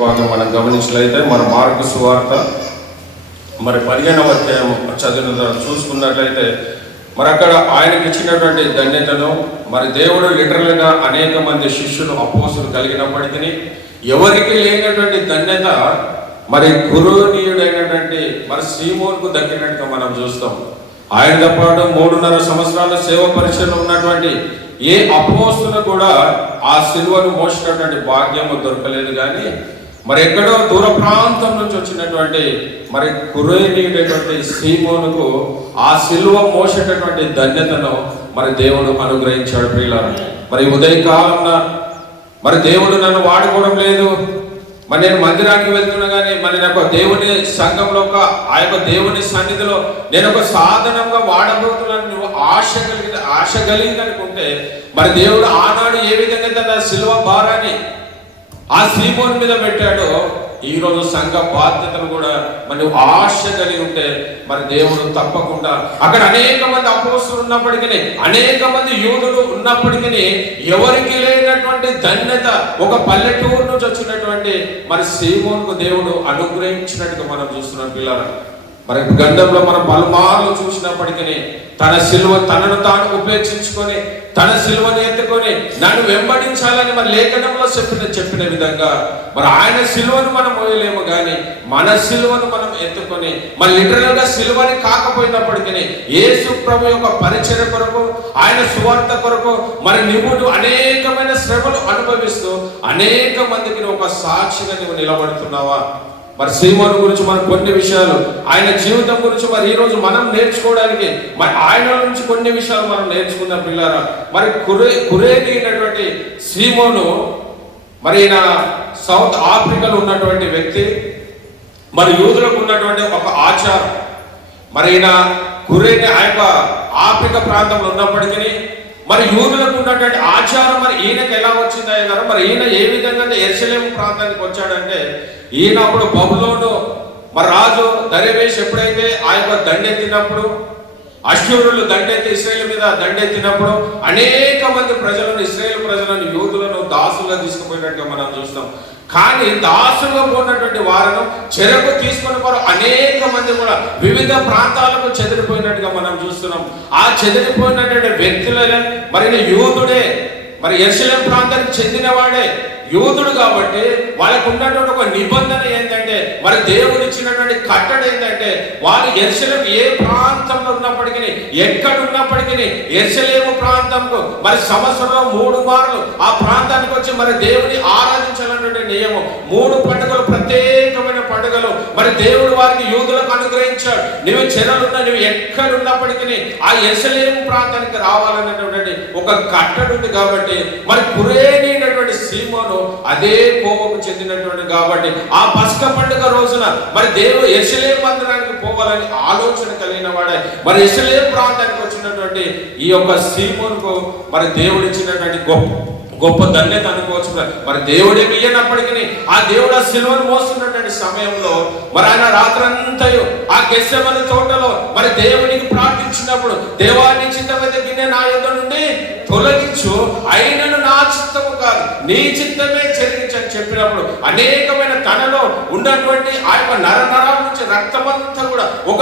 భాగం మనం గమనించినట్లయితే మన మార్కు సువార్త మరి 15వ అధ్యాయం చదివిన చూసుకున్నట్లయితే మరి అక్కడ ఆయనకి ఇచ్చినటువంటి ధన్యతను మరి దేవుడు లిటరల్గా అనేక మంది శిష్యులు అపోస్తులు కలిగినప్పటికీ ఎవరికి లేనటువంటి ధన్యత మరి గురునీయుడైనటువంటి మరి సీమోనుకు దక్కినట్టుగా మనం చూస్తాం. ఆయనతో పాటు 3.5 సంవత్సరాల సేవ పరిచయంలో ఉన్నటువంటి ఏ అపోస్తులు కూడా ఆ సిలువను మోసినటువంటి భాగ్యము దొరకలేదు. కానీ మరి ఎక్కడో దూర ప్రాంతం నుంచి వచ్చినటువంటి మరి కురేనీయుడైనటువంటి సీమోనుకు ఆ సిలువ మోసేటటువంటి ధన్యతను మరి దేవుడు అనుగ్రహించాడు. ప్రియులారా, మరి ఉదయకాలంన మరి దేవుడు నన్ను వాడుకోవడం లేదు, మరి నేను మందిరానికి వెళ్తున్నా కానీ మరి నాకు దేవుని సంఘంలో ఆ యొక్క దేవుని సన్నిధిలో నేను ఒక సాధనంగా వాడబోతున్నాను నువ్వు ఆశ కలిగింది అనుకుంటే మరి దేవుడు ఆనాడు ఏ విధంగా తన సిలువ భారాన్ని ఆ సీమోను మీద పెట్టాడో ఈరోజు సంఘ బాధ్యతలు కూడా మరి ఆశ కలిగి ఉంటే మరి దేవుడు తప్పకుండా అక్కడ అనేక మంది అపోస్తులు ఉన్నప్పటికీ అనేక మంది యూదులు ఉన్నప్పటికీ ఎవరికి లేనటువంటి ధన్యత ఒక పల్లెటూరు నుంచి వచ్చినటువంటి మరి సీమోనుకు దేవుడు అనుగ్రహించినట్టుగా మనం చూస్తున్నాం. పిల్లలు మరి గంధంలో మనం పలుమార్లు చూసినప్పటికీ తన సిలువ తనను తాను ఉపేక్షించుకొని తన సిలువను ఎత్తుకొని నన్ను వెంబడించాలని మరి లేఖనంలో చెప్పిన విధంగా మరి ఆయన సిలువను మనం మోయలేము, కానీ మన సిలువను మనం ఎత్తుకొని మరి లిటరల్గా సిలువని కాకపోయినప్పటికీ యేసు ప్రభు యొక్క పరిచర్య కొరకు ఆయన సువార్త కొరకు మరి నువ్వు అనేకమైన శ్రమలు అనుభవిస్తూ అనేక మందికి ఒక సాక్షిగా నువ్వు నిలబడుతున్నావా? మరి సీమోను గురించి మనం కొన్ని విషయాలు ఆయన జీవితం గురించి మరి ఈ రోజు మనం నేర్చుకోవడానికి మరి ఆయన నుంచి కొన్ని విషయాలు మనం నేర్చుకుందాం. పిల్లారా, మరి కురేనీయుడైనటువంటి సీమోను మరి ఈయన సౌత్ ఆఫ్రికాలో ఉన్నటువంటి వ్యక్తి, మరి యూదులకు ఉన్నటువంటి ఒక ఆచారం. మరి ఈయన కురేని ఆ యొక్క ఆఫ్రికా ప్రాంతంలో ఉన్నప్పటికీ మరి యూదులకు ఉన్నటువంటి ఆచారం మరి ఈయనకి ఎలా వచ్చింది అయ్యారు? మరి ఈయన ఏ విధంగా యెరూషలేము ప్రాంతానికి వచ్చాడంటే ఈయన అప్పుడు బబులోను మరి రాజు దర్యావేషు ఎప్పుడైతే ఆ యొక్క దండెత్తినప్పుడు అష్షూరులు దండెత్తి ఇశ్రాయేలు మీద దండెత్తినప్పుడు అనేక మంది ప్రజలను ఇశ్రాయేలు ప్రజలను యూదులను దాసులుగా తీసుకుపోయినట్టుగా మనం చూస్తాం. కానీ దాసులుగా పోయినటువంటి వారిని చెరకు తీసుకుని వారు అనేక మంది కూడా వివిధ ప్రాంతాలకు చెదిరిపోయినట్టుగా మనం చూస్తున్నాం. ఆ చెదిరిపోయినటువంటి వ్యక్తులనే మరి యూదుడే, మరి యెరూషలేము ప్రాంతానికి చెందినవాడే, యూదుడు కాబట్టి వాళ్ళకు ఉన్నటువంటి ఒక నిబంధన ఏంటంటే మరి దేవుడు ఇచ్చినటువంటి కట్టడి ఏంటంటే వాళ్ళు యెరూషలేము ఏ ప్రాంతంలో ఉన్నప్పటికీ ఎక్కడ ఉన్నప్పటికీ యెరూషలేము ప్రాంతంలో మరి సంవత్సరంలో 3 మార్లు ఆ ప్రాంతానికి వచ్చి మరి దేవుని ఆరాధించాలన్నటువంటి నియమం. 3 పండుగలు ప్రత్యేకమైన పండుగలు మరి దేవుడు వారికి యూదులకు అనుగ్రహించాడు. నువ్వు చెరలున్నా నువ్వు ఎక్కడ ఉన్నప్పటికీ ఆ యెరూషలేము ప్రాంతానికి రావాలన్నటువంటి ఒక కట్టడి ఉంది. కాబట్టి మరి కురేనీయుడైనటువంటి సీమోను అదే కోవకు చెందినటువంటి కాబట్టి ఆ పస్కా పండుగ రోజున మరి దేవుడు యెరూషలేము మందిరానికి పోవాలని ఆలోచన కలిగిన వాడే మరి యెరూషలేము ప్రాంతానికి వచ్చినటువంటి ఈ యొక్క సీమోనుకు మరి దేవుడు ఇచ్చినటువంటి గొప్ప ధన్యత అనుకోవచ్చు. మరి దేవుడేమి ఇయ్యనప్పటికీ ఆ దేవుడు ఆ సిలువను మోస్తున్నటువంటి సమయంలో మరి ఆయన రాత్రంతయు ఆ గెత్సెమనే తోటలో మరి దేవునికి ప్రార్థించినప్పుడు దేవా నీ చిత్తమైతే గిన్నె నా యొద్ద నుండి తొలగించు, అయినను నా చిత్తము కాదు నీ చిత్తమే చెరిగించని చెప్పినప్పుడు అనేకమైన తనలో ఉన్నటువంటి ఆ యొక్క నరాల నుంచి రక్తమంతా కూడా ఒక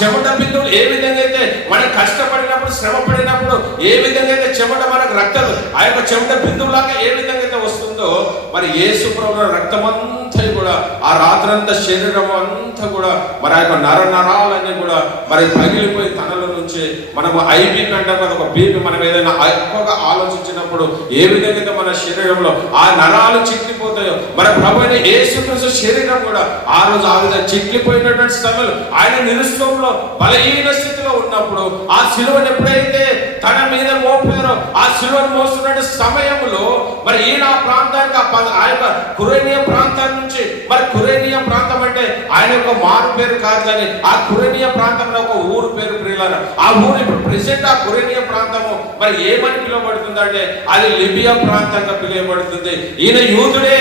చెమట బిందువులు ఏ విధంగా అయితే మనం కష్టపడినప్పుడు శ్రమ పడినప్పుడు ఏ విధంగా అయితే చెమట మనకు రక్తం ఆ యొక్క చెమట బిందువులాగా ఏ విధంగా అయితే వస్తుందో మరి యేసు ప్రభువు రక్తమంతా కూడా ఆ రాత్రంతా శరీరం అంతా కూడా మరి ఆ యొక్క నరాలన్నీ కూడా మరి పగిలిపోయి తనలో నుంచి మనము ఐబీ కంటే ఒక బీపీ మనం ఏదైనా ఎక్కువగా ఆలోచించినప్పుడు ఏ విధంగా అయితే మన శరీరంలో ఆ నరాలు చిక్కిపోతాయో మన ప్రభువైన యేసుక్రీస్తు శరీరం కూడా ఆ రోజు ఆ విధంగా చిక్కిపోయినటువంటి సమయంలో ఆయన నిరుత్సవంలో బలహీన స్థితిలో ఉన్నప్పుడు ఆ సిలువను ఎప్పుడైతే తన మీద మోపారో ఆ సిలువను మోస్తున్న సమయంలో మరి ఈయన ఆ ప్రాంతానికి ఆ యొక్క కురేనియా ప్రాంతాన్ని నుంచి మరి కురేనియా ప్రాంతం అంటే ఆయన యొక్క మారు పేరు కాదు, కానీ ఆ కురేనియా ప్రాంతంలో ఒక ఊరు పేరు. ప్రియులారా, ఆ ఊరు ఇప్పుడు ప్రెసెంట్ ఆ కురేనియా ప్రాంతము మరి ఏమని పిలువబడుతుంది అంటే అది లిబియా ప్రాంతంగా పిలువబడుతుంది. ఈయన యూదుడే,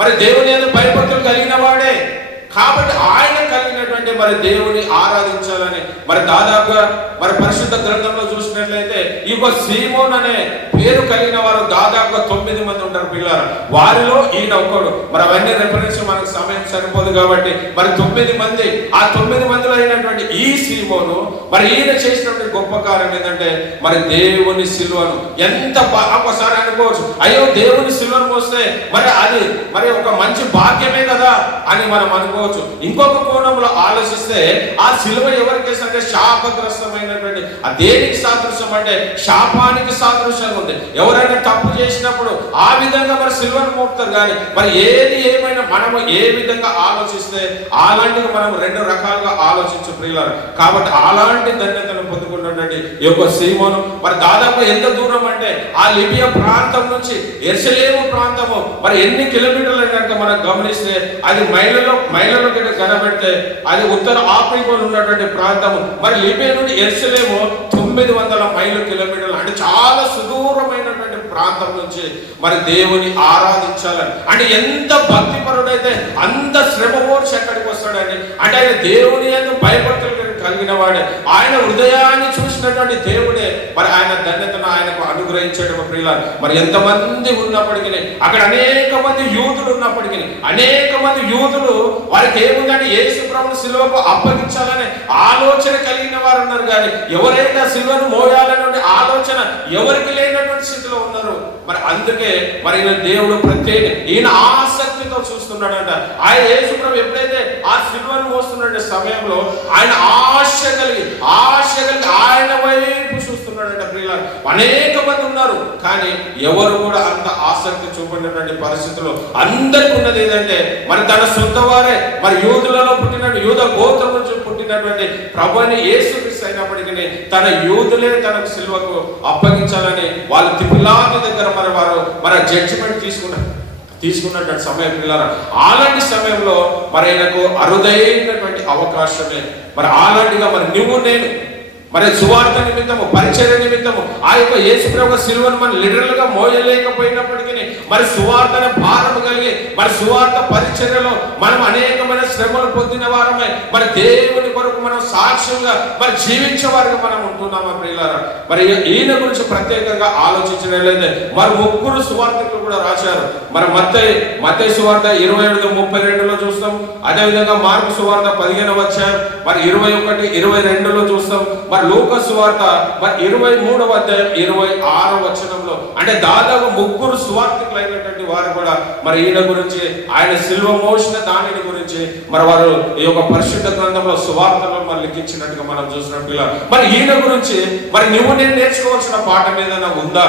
మరి దేవుని యందు భయభక్తులు కలిగిన వాడే, కాబట్టి ఆయన కలిగినటువంటి మరి దేవుని ఆరాధించాలని మరి దాదాపుగా మరి పరిశుద్ధ గ్రంథంలో చూసినట్లయితే ఈ యొక్క సీమోన్ అనే పేరు కలిగిన వారు దాదాపుగా 9 మంది ఉంటారు పిల్లలు. వారిలో ఈయన ఒక్కడు. మరి అవన్నీ రెఫరెన్స్ మనకు సమయం సరిపోదు కాబట్టి మరి 9 మంది, ఆ 9 మందిలో అయినటువంటి ఈ సీమోను మరి ఈయన చేసినటువంటి గొప్ప కార్యం ఏంటంటే మరి దేవుని సిలువను ఎంత ఒకసారి అనుకోవచ్చు, అయ్యో దేవుని సిలువను మోస్తే మరి అది మరి ఒక మంచి భాగ్యమే కదా అని మనం అనుకోవచ్చు. ఇంకొక కోణంలో ఆలోచిస్తే ఆ సిలువ ఎవరికి అంటే శాపగ్రస్తమైనటువంటి ఆ దేనికి సాదృశ్యం అంటే శాపానికి సాదృశ్యంగా ఉంది. ఎవరైనా తప్పు చేసినప్పుడు ఆ విధంగా మరి సిలువను మోపుతారు. కానీ మరి ఏది ఏమైనా మనము ఏ విధంగా ఆలోచిస్తే అలాంటివి మనం 2 రకాలుగా ఆలోచించు ప్రియులారు. కాబట్టి అలాంటి ధన్యతను పొందుకున్నటువంటి ఈ యొక్క సీమోను మరి దాదాపు ఎంత దూరం అంటే ఆ లిబియా ప్రాంతం నుంచి యెరూషలేము ప్రాంతము మరి ఎన్ని కిలోమీటర్లు కనుక మనం గమనిస్తే అది మైళ్ళలో కనబెడితే అది ఉత్తర ఆఫ్రికాలో ఉన్నటువంటి ప్రాంతము. మరి లిబియా నుండి యెరూషలేము 900 కిలోమీటర్లు అంటే చాలా సుదూరమైనటువంటి ప్రాంతం నుంచి మరి దేవుని ఆరాధించాలని అంటే ఎంత భక్తిపరుడైతే అంత శ్రమ ఓర్చి ఎక్కడికి వస్తాడని అంటే ఆయన దేవుని యందు భయభక్తులు కలిగిన వాడే, ఆయన హృదయాన్ని చూసినటువంటి దేవుడే మరి ఆయన ధన్యతను ఆయనకు అనుగ్రహించడం ప్రియులారు. మరి ఎంతమంది ఉన్నప్పటికీ అక్కడ అనేక మంది యూదులు ఉన్నప్పటికీ అనేక మంది యూదులు వారికి ఏముందంటే యేసు ప్రభువును సిలువకు అప్పగించాలనే ఆలోచన కలిగిన వారు ఉన్నారు. కానీ ఎవరైనా సిలువను మోయాలనే ఆలోచన ఎవరికి లేనటువంటి స్థితిలో ఉన్నారు. మరి అందుకే మరి దేవుడు ప్రత్యేక ఈయన ఆసక్తితో చూస్తున్నాడంట. ఆయన యేసు ప్రభు ఎప్పుడైతే ఆ సిలువను మోస్తున్న సమయంలో ఆయన ఆశ కలిగి ఆయన వైపు చూస్తున్నాడంట ప్రియులారా. అనేక మంది ఉన్నారు కానీ ఎవరు కూడా అంత ఆసక్తి చూపడినటువంటి పరిస్థితుల్లో అందరికి ఉన్నది ఏంటంటే మరి తన సొంత వారే మరి యూదులలో పుట్టినటువంటి యూద గోత్రం నుంచి పుట్టినటువంటి ప్రభుని యేసుక్రీస్తు అయినప్పటికీ తన యూదులే తనకు సిలువకు అప్పగించాలని వాళ్ళు పిలాతు దగ్గర మరి వారు మరి జడ్జిమెంట్ తీసుకున్నటువంటి సమయం పిల్లల. అలాంటి సమయంలో మరి ఆయనకు అరుదైనటువంటి అవకాశమే మరి అలాంటిగా మరి నువ్వు నేను మరి సువార్త నిమిత్తము పరిచర్య నిమిత్తము ఆ యొక్క యేసుప్రభు సిలువను మనం లిటరల్ గా మోయలేకపోయినప్పటికీ మరి సువార్తన భారము కలిగి మరి సువార్త పరిచర్యలో మనం అనేకమైన శ్రమలు పొందిన వారమే మరి దేవుని కొరకు మనం సాక్ష్యంగా మరి జీవించే వారికి మనం ఉంటున్నామా ప్రియులారా. మరి ఈయన గురించి ప్రత్యేకంగా ఆలోచించలేదు. మరి 3 సువార్తలు కూడా రాశారు. మరి మత్తయి సువార్త 27:32 చూస్తాం. అదేవిధంగా మార్కు సువార్త 15వ అధ్యాయం మరి 21, 22 చూస్తాం. మరి లూకా సువార్త మరి 23వ అధ్యాయం 26వ వచనంలో అంటే దాదాపు 3 సువార్తికులు అయినటువంటి వారు కూడా మరి ఈయన గురించి ఆయన సిలువ మోసిన దానిని గురించి మరి వారు ఈ యొక్క పరిశుద్ధ గ్రంథంలో సువార్తలో మరి లిఖించినట్టుగా మనం చూసినట్టుగా మరి ఈయన గురించి మరి నువ్వు నేను నేర్చుకోవాల్సిన పాఠం ఏదైనా ఉందా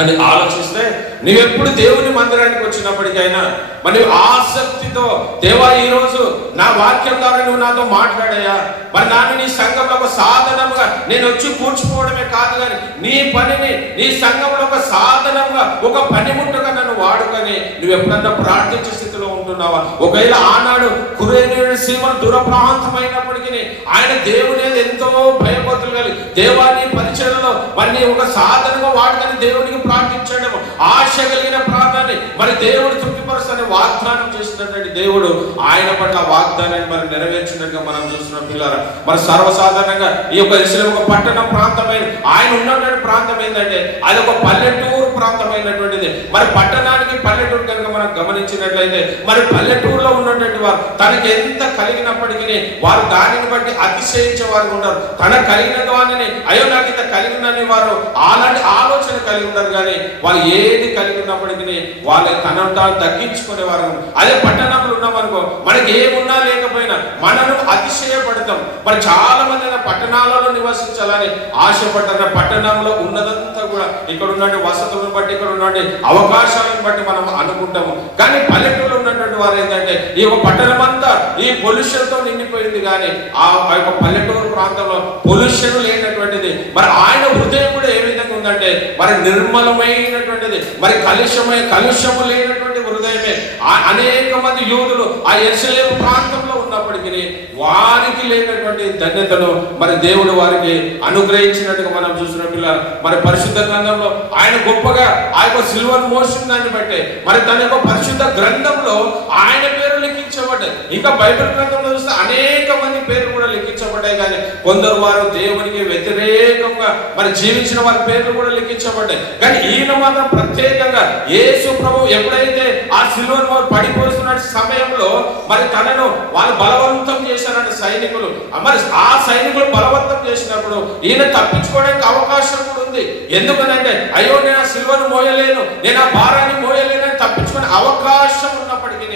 అని ఆలోచిస్తే నువ్వెప్పుడు దేవుని మందిరానికి వచ్చినప్పటికైనా మరి ఆసక్తితో దేవా ఈరోజు నా వాక్యం ద్వారా నువ్వు నాతో మాట్లాడాయా మరి నాన్న నీ సంఘంలో ఒక సాధనంగా నేను వచ్చి కూర్చుకోవడమే కాదు కానీ నీ పనిని నీ సంఘంలో ఒక సాధనంగా ఒక పనిముట్టుగా నన్ను వాడుకొని నువ్వు ఎప్పుడన్నా ప్రార్థించే స్థితిలో ఉంటున్నావా? ఒకవేళ ఆనాడు కురేనీయుడు సీమ దూర ప్రాంతమైనప్పటికీ ఆయన దేవుని ఎంతో భయభక్తులు కలిగి దేవాన్ని పరిచయలో మరి ఒక సాధనంగా వాడుకొని దేవునికి ప్రార్థించడం ఆశ కలిగిన ప్రార్థాన్ని మరి దేవుడు తృప్తిపరుస్తానని వాగ్దానం చేసినటువంటి దేవుడు ఆయన పట్ల వాగ్దానాన్ని మరి నెరవేర్చినట్టుగా మనం చూస్తున్న పిల్లరా. మరి సర్వసాధారణంగా ఈ యొక్క యెరూషలేము ఒక పట్టణ ప్రాంతమైన ఆయన ఉన్నటువంటి ప్రాంతం ఏంటంటే అది ఒక పల్లెటూరు ప్రాంతమైనటువంటిది. మరి పట్టణానికి పల్లెటూరు కనుక మనం గమనించినట్లయితే మరి పల్లెటూరులో ఉన్నటువంటి వారు తనకి ఎంత కలిగినప్పటికీ వారు దానిని బట్టి అతిశయించే వారు ఉంటారు. తన కలిగిన దానిని అయ్యో నాకు ఇంత కలిగినని వారు అలాంటి ఆలోచన కలిగి ఉంటారు. కానీ వాళ్ళు ఏది కలిగి ఉన్నప్పటికీ వాళ్ళు తనను తాను తగ్గించుకునేవారు. అదే పట్టణంలో ఉన్నామనుకో మనకి ఏమున్నా లేకపోయినా మనను అతిశయపడతాం. మరి చాలా మంది పట్టణాలలో నివసించాలని ఆశపడ్డారు. పట్టణంలో ఉన్నదంతా కూడా ఇక్కడ ఉన్నటువంటి వసతులను బట్టి ఇక్కడ ఉన్నటువంటి అవకాశాలను బట్టి మనం అనుకుంటాము. కానీ పల్లెటూరులో ఉన్నటువంటి వారు ఏంటంటే ఈ యొక్క పట్టణం అంతా ఈ పొల్యూషన్ తో నిండిపోయింది. కానీ ఆ యొక్క పల్లెటూరు ప్రాంతంలో పొల్యూషన్ లేనటువంటిది. మరి ఆయన హృదయం కూడా ఏ విధంగా ఉందంటే మరి నిర్మలమైనటువంటిది, మరి కలుషము లేనటువంటి హృదయమే. అనేక మంది యూదులు ఆ యెరూషలేము ప్రాంతంలో ఉన్నప్పటికీ ఉన్నప్పటికీ వారికి లేనటువంటి ధన్యతను మరి దేవుడు వారికి అనుగ్రహించినట్టుగా మనం చూసిన పిల్లలు మరి పరిశుద్ధ గ్రంథంలో ఆయన గొప్పగా ఆ యొక్క సిలువను మోసిన దాన్ని బట్టే మరి తన యొక్క పరిశుద్ధ గ్రంథంలో ఆయన పేరు లిఖించబడ్డాయి. ఇంకా బైబిల్ గ్రంథంలో చూస్తే అనేక మంది పేర్లు కూడా లిఖించబడ్డాయి, కానీ కొందరు వారు దేవునికి వ్యతిరేకంగా మరి జీవించిన వారి పేర్లు కూడా లిఖించబడ్డాయి. కానీ ఈయన మాత్రం ప్రత్యేకంగా యేసు ప్రభు ఎప్పుడైతే ఆ సిలువను పడిపోతున్న సమయంలో మరి తనను వాళ్ళు బలవంతం చేశారంటే సైనికులు, మరి ఆ సైనికులు బలవంతం చేసినప్పుడు ఈయన తప్పించుకోవడానికి అవకాశం కూడా ఉంది. ఎందుకనంటే అయ్యో నేను ఆ సిలువను మోయలేను, నేను ఆ భారాన్ని మోయలేను అని తప్పించుకునే అవకాశం ఉన్నప్పటికీ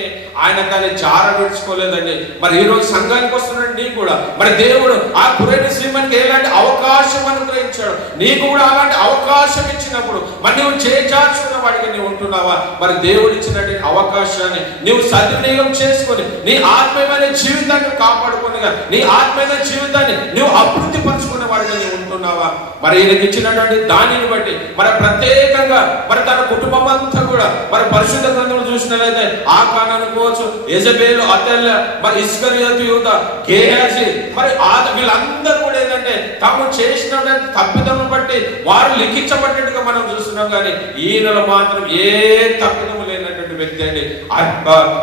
ఆయన దాన్ని జార విడుచుకోలేదండి. మరి ఈ రోజు సంఘానికి వస్తున్నాడు నీకు కూడా మరి దేవుడు ఆ కురేని శ్రీమన్కి ఎలాంటి అవకాశం అనుగ్రహించాడు, నీకు కూడా అలాంటి అవకాశం ఇచ్చినప్పుడు మరి నువ్వు చేజార్చుకున్న వాడికి నువ్వు ఉంటున్నావా? మరి దేవుడు ఇచ్చినటువంటి అవకాశాన్ని నువ్వు సద్వినియోగం చేసుకొని నీ ఆత్మీయమైన జీవితాన్ని కాపాడుకునిగా నీ ఆత్మీయ జీవితాన్ని నువ్వు అభివృద్ధి పరుచుకునే వాడిగా నువ్వు ఉంటున్నావా? మరి ఈయనకి ఇచ్చినటువంటి దానిని బట్టి మరి ప్రత్యేకంగా మరి తన కుటుంబం అంతా కూడా మరి పరిశుద్ధ గ్రంథంలో చూసినట్లయితే ఆ కాననుకోవచ్చు, యెజబెలు, అతల్య, మరి ఇస్కరియోతు యూద, గేహాజీ, మరి వీళ్ళందరూ కూడా ఏంటంటే తాము చేసినటువంటి తప్పిదమును బట్టి వారు లిఖించబడ్డట్టుగా మనం చూస్తున్నాం. కానీ ఈయనలో మాత్రం ఏ తప్పిదము లేనటువంటి వ్యక్తి అండి.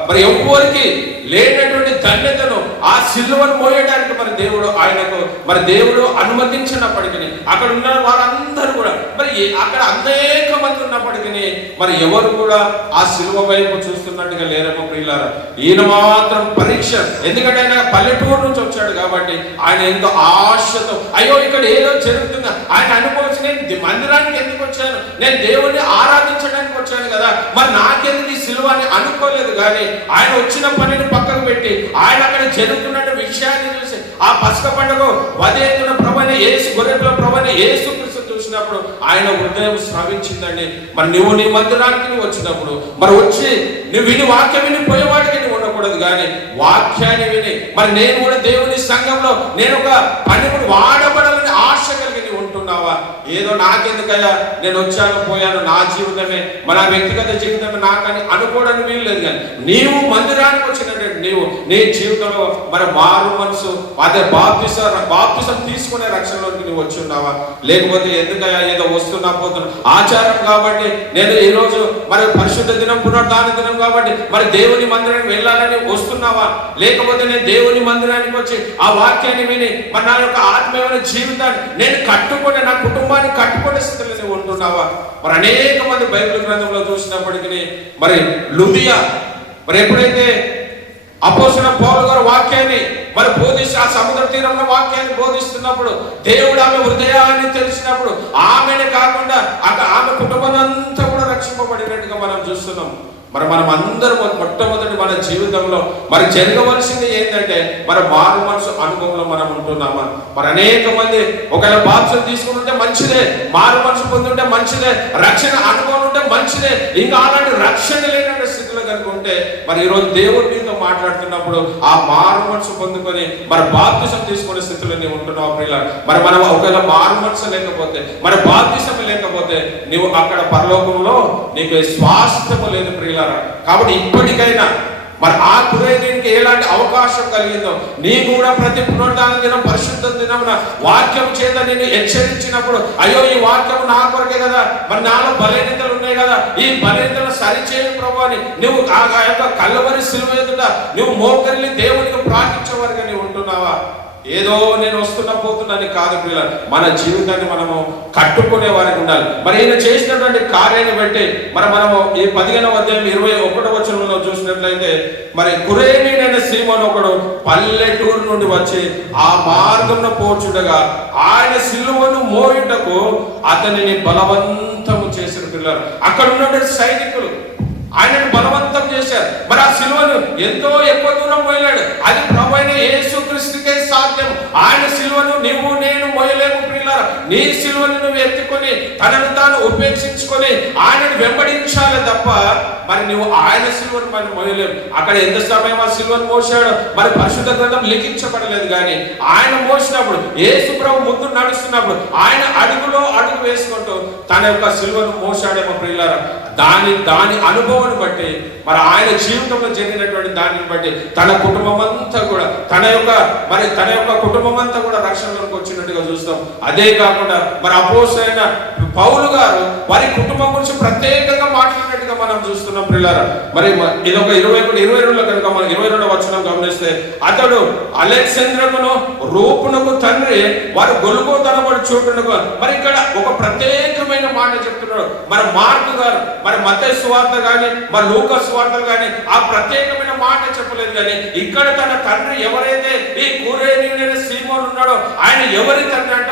మరి ఎవరికి లేనటువంటి ధన్యతను ఆ సిలువను మోయడానికి మరి దేవుడు ఆయనకు మరి దేవుడు అనుమతించినప్పటికీ అక్కడ ఉన్న వారందరూ కూడా మరి అక్కడ అనేక మంది ఉన్నప్పటికీ మరి ఎవరు కూడా ఆ సిలువ వైపు చూస్తున్నట్టుగా లేరేమో ప్రియులారా. ఈయన మాత్రం పరీక్ష, ఎందుకంటే ఆయన పల్లెటూరు నుంచి వచ్చాడు కాబట్టి ఆయన ఎంతో ఆశతో అయ్యో ఇక్కడ ఏదో జరుగుతుందా ఆయన అనుకోవచ్చు, నేను మందిరానికి ఎందుకు వచ్చాను, నేను దేవుణ్ణి ఆరాధించడానికి వచ్చాను కదా, మరి నాకెందుకు ఈ సిలువ అని అనుకోలేదు. కానీ ఆయన వచ్చిన పనిని పక్కకు పెట్టి ఆయన అక్కడ జరుగుతున్న విషయాన్ని చూసి ఆ పస్క పండుగ వధేతున్న ప్రభువైన యేసు, గొర్రెల ప్రభువైన యేసు క్రీస్తు చూసినప్పుడు ఆయన హృదయం స్రవించిందండి. మరి నువ్వు నీ మందిరానికి నువ్వు వచ్చినప్పుడు మరి వచ్చి నువ్వు విని వాక్యం విని పోయేవాడికి నువ్వు ఉండకూడదు, కానీ వాక్యాన్ని విని మరి నేను కూడా దేవుని సంఘంలో నేను ఒక పనిముడు వాడబడాలని ఆశ కలిగి నువ్వు ఉంటున్నావా? ఏదో నాకెందుకయ్యా నేను వచ్చాను పోయాను, నా జీవితమే మన వ్యక్తిగత జీవితమే నాకని అనుకోవడానికి వీలు లేదు. కానీ నీవు మందిరానికి వచ్చినటువంటి నీవు నీ జీవితంలో మరి మారు మనసు అదే బాప్తిసం తీసుకునే రక్షణలోకి నువ్వు వచ్చి ఉన్నావా? లేకపోతే ఎందుకయ్యా ఏదో వస్తున్నా పోతున్నా ఆచారం కాబట్టి నేను ఈ రోజు మరి పరిశుద్ధ దినం పునరుద్ధాన దినం కాబట్టి మరి దేవుని మందిరానికి వెళ్ళాలని వస్తున్నావా? లేకపోతే నేను దేవుని మందిరానికి వచ్చి ఆ వాక్యాన్ని విని మరి నా యొక్క ఆత్మీయమైన జీవితాన్ని నేను కట్టుకునే నా కుటుంబాన్ని కట్టుకునే స్థితిలో నువ్వు ఉంటున్నావా? మరి అనేక మంది బైబిల్ గ్రంథంలో చూసినప్పటికీ మరి లుదియా మరి ఎప్పుడైతే అపోస్తలుడైన పౌలు గారు వాక్యాన్ని మరి బోధించి ఆ సముద్ర తీరంలో వాక్యాన్ని బోధిస్తున్నప్పుడు దేవుడు ఆమె హృదయాన్ని తెలిసినప్పుడు ఆమెనే కాకుండా ఆమె కుటుంబం అంతా కూడా రక్షింపబడినట్టుగా మనం చూస్తున్నాం. మరి మనం అందరం మొట్టమొదటి మన జీవితంలో మరి జరగవలసింది ఏంటంటే మరి మారు మనసు అనుభవంలో మనం ఉంటున్నామా? మరి అనేక మంది ఒకవేళ బాప్తిసం తీసుకుంటుంటే మంచిదే, మారు మనసు పొందుంటే మంచిదే, రక్షణ అనుభవం ఉంటే మంచిదే, ఇంకా అలాంటి రక్షణ లేనటువంటి స్థితిలో కనుక ఉంటే మరి ఈరోజు దేవుడు నీతో మాట్లాడుతున్నప్పుడు ఆ మారు మనసు పొందుకొని మరి బాప్తిసం తీసుకునే స్థితిలో నీవు ఉంటున్నావు ప్రియులారా. మరి మనం ఒకవేళ మారు మనసు లేకపోతే మరి బాప్తిసం లేకపోతే నీవు అక్కడ పరలోకంలో నీకు స్వాస్థ్యము లేదు ప్రియులారా. కాబట్టి ఇప్పటికైనా మరి ఆ కురేనీకి ఎలాంటి అవకాశం కలిగిందో నీకు కూడా ప్రతి పునరుద్ధాన దినం పరిశుద్ధ దినమున వాక్యం చేత నేను హెచ్చరించినప్పుడు అయ్యో ఈ వాక్యం నా కొరకే కదా, మరి నాలో బలహీనతలు ఉన్నాయి కదా, ఈ బలహీనతలు సరిచేయు ప్రభు అని నువ్వు ఆ యొక్క కల్వరి సిలువ ఎదుట నువ్వు మోకరిల్లి దేవునికి ప్రార్థించేవారుగా నీవు ఉంటున్నావా? ఏదో నేను వస్తున్నా పోతున్నాను కాదు పిల్లలు, మన జీవితాన్ని మనము కట్టుకునే వారికి ఉండాలి. మరి ఈయన చేసినటువంటి కార్యాన్ని బట్టి మరి మనము ఈ 15వ అధ్యాయం 21వ వచనంలో చూసినట్లయితే మరి కురేనీయుడైన సీమోను ఒకడు పల్లెటూరు నుండి వచ్చి ఆ మార్గంలో పోచుండగా ఆయన సిలువను మోయుటకు అతనిని బలవంతము చేసిన పిల్లలు. అక్కడ ఉన్నటువంటి సైనికులు ఆయనను బలవంతం చేశారు. మరి ఆ సిలువను ఎంతో ఎక్కువ దూరం మోయలేడు, అది ప్రభువైన యేసుక్రీస్తుకే సాధ్యం. ఆయన సిలువను నువ్వు నేను మోయలేము ప్రియులారా. నీ సిలువను నువ్వు ఎత్తుకొని తనను తాను ఉపేక్షించుకొని ఆయనను వెంబడించాలి తప్ప మరి నువ్వు ఆయన సిలువను మనం మోయలేము. అక్కడ ఎంత సమయం ఆ సిలువను మోసాడు మరి పరిశుద్ధ గ్రంథం లిఖించబడలేదు. కానీ ఆయన మోసినప్పుడు యేసు ప్రభు ముందు నడుస్తున్నప్పుడు ఆయన అడుగులో అడుగు వేసుకుంటూ తన యొక్క సిలువను మోసాడేమో ప్రియులారా. దాని అనుభవాన్ని బట్టి మరి ఆయన జీవితంలో జరిగినటువంటి దానిని బట్టి తన కుటుంబం అంతా కూడా తన యొక్క కుటుంబం అంతా కూడా రక్షణలోకి వచ్చినట్టుగా చూస్తాం. అదే కాకుండా మరి అపోస్తలుడైన పౌలు గారు వారి కుటుంబం గురించి ప్రత్యేకంగా మాట్లాడినట్టుగా మనం చూస్తున్నాం ప్రియులారా. మరి ఇది ఒక 22లో కనుక మనం 22వ వచనం గమనిస్తే, అతడు అలెగ్జాంద్రకును రూపునకు తండ్రి, వారు గొల్గొతానబడు చోటునకు. మరి ఇక్కడ ఒక ప్రత్యేకమైన మాట చెప్తున్నాడు. మరి మార్కు గారు మరి మత్తయి సువార్త కానీ మరి లూకా సువార్తలు కానీ ఆ ప్రత్యేకమైన మాట చెప్పలేదు. కానీ ఇక్కడ తన తండ్రి ఎవరైతే ఈ కురేనీయుడైన సీమోను ఉన్నాడో ఆయన ఎవరి తండ్రి అంట?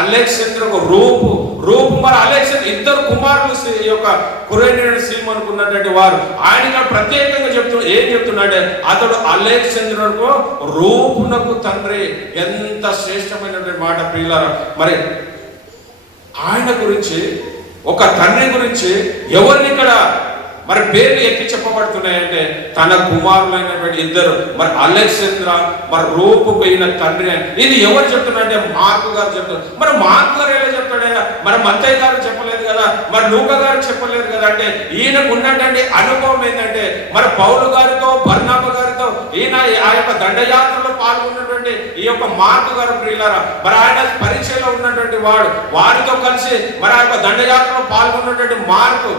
అలెగ్జాంద్రకు రూపు. మరి అలెగ్జాండర్ ఇద్దరు కుమారులు ఈ యొక్క కురేనీయుడైన సీమోనుకు ఉన్నటువంటి వారు. ఆయన ప్రత్యేకంగా ఏం చెప్తున్నాడే, అతడు అలెగ్జాంద్రకు రూపునకు తండ్రి. ఎంత శ్రేష్టమైనటువంటి మాట ప్రియులారా. మరి ఆయన గురించి, ఒక తండ్రి గురించి ఎవరిని ఇక్కడ మరి పేర్లు ఎక్కి చెప్పబడుతున్నాయంటే తన కుమారులైనటువంటి ఇద్దరు, మరి అలెగ్జాంద్ర మరి రూపు పోయిన తండ్రి అని. ఇది ఎవరు చెప్తున్నారంటే మార్కు గారు చెప్తారు. మరి మార్కు గారు ఎలా చెప్తాడైనా? మరి మత్తయి గారు చెప్పలేదు కదా, మరి లూకా గారు చెప్పలేదు కదా. అంటే ఈయనకు ఉన్నటువంటి అనుభవం ఏంటంటే మరి పౌలు గారితో బర్నబా గారితో ఈయన ఆ యొక్క దండయాత్రలో పాల్గొన్నటువంటి ఈ యొక్క మార్కు గారు ప్రియులారా, మరి ఆయన పరిచయంలో ఉన్నటువంటి వాడు. వారితో కలిసి మరి ఆ యొక్క దండయాత్రలో పాల్గొన్నటువంటి మార్కు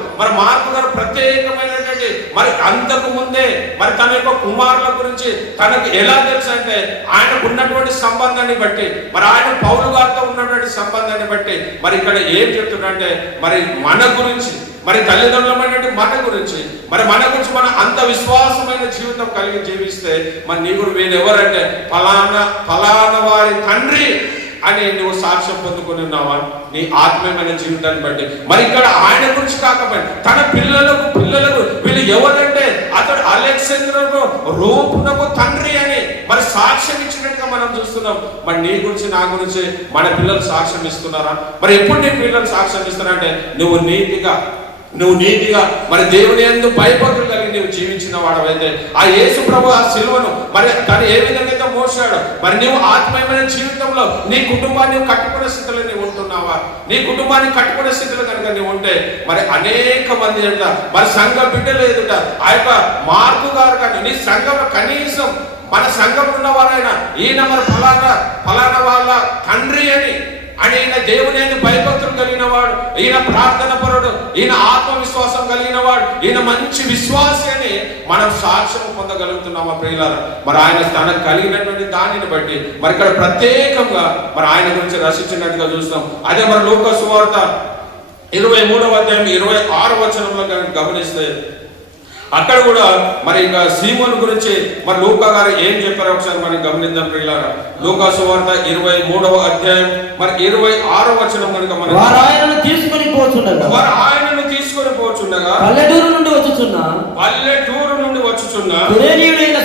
గారు ప్రత్యేకమైనటువంటి మరి అంతకు ముందే మరి తన యొక్క కుమారుల గురించి తనకు ఎలా తెలుసు అంటే ఆయనకు ఉన్నటువంటి సంబంధాన్ని బట్టి, మరి ఆయన పౌలు గారితో ఉన్నటువంటి సంబంధాన్ని బట్టి మరి ఇక్కడ ఏం చెప్తున్నాడంటే మరి మన గురించి, మరి తల్లిదండ్రులమైనటువంటి మన గురించి మన అంత విశ్వాసమైన జీవితం కలిగి జీవిస్తే మరి నీ కూడా వీరు ఎవరంటే ఫలానా వారి తండ్రి అని నువ్వు సాక్ష్యం పొందుకొని ఉన్నావా నీ ఆత్మీయమైన జీవితాన్ని బట్టి. మరి ఇక్కడ ఆయన గురించి కాకపోతే తన పిల్లలకు వీళ్ళు ఎవరంటే అతడు అలెగ్జాంద్రకు రూపునకు తండ్రి అని మరి సాక్ష్యం ఇచ్చినట్టుగా మనం చూస్తున్నాం. మరి నీ గురించి నా గురించి మన పిల్లలు సాక్ష్యం ఇస్తున్నారా? మరి ఎప్పుడు నీ పిల్లలు సాక్ష్యం ఇస్తున్నారంటే నువ్వు నీతిగా మరి దేవుని యందు భయభక్తులు కలిగి నువ్వు జీవించిన వాడవైతే ఆ యేసు ప్రభు ఆ సిలువను మరి తను ఏ విధంగా అయితే మోసాడో మరి నువ్వు ఆత్మీయమైన జీవితంలో నీ కుటుంబాన్ని కట్టుకునే స్థితిలో నువ్వు ఉంటున్నావా? నీ కుటుంబాన్ని కట్టుకునే స్థితిలో కనుక నువ్వు ఉంటే మరి అనేక మంది ఎదుట మరి సంఘ బిడ్డలు ఎదుట ఆ యొక్క మార్కు గారు కానీ నీ సంఘంలో కనీసం మన సంఘంలో ఉన్నవారైనా ఈయన మరి ఫలానా వాళ్ళ తండ్రి అని ఈయన దేవుని భయభక్తులు కలిగిన వాడు, ఈయన ప్రార్థన పరుడు, ఈయన ఆత్మవిశ్వాసం కలిగిన వాడు, ఈయన మంచి విశ్వాసి అని మనం సాక్ష్యం పొందగలుగుతున్నామా ప్రియులారా? మరి ఆయన తనకు కలిగినటువంటి దానిని బట్టి మరి ఇక్కడ ప్రత్యేకంగా మరి ఆయన గురించి రచించినట్టుగా చూస్తాం. అదే మరి లూకా సువార్త 23వ అధ్యాయం 26వ వచనంలో గమనిస్తే అక్కడ కూడా మరి ఇంకా సీమోను గురించి మరి లూకా గారు ఏం చెప్పారో ఒకసారి మనం గమనిద్దాం ప్రియులారా. లూకా సువార్త 23వ అధ్యాయం మరి 26వ వచనం కనుక మనం వారు ఆయనను తీసుకొని పోచుండగా పల్లెటూరు నుండి వచ్చుచున్న కురేనీయుడైన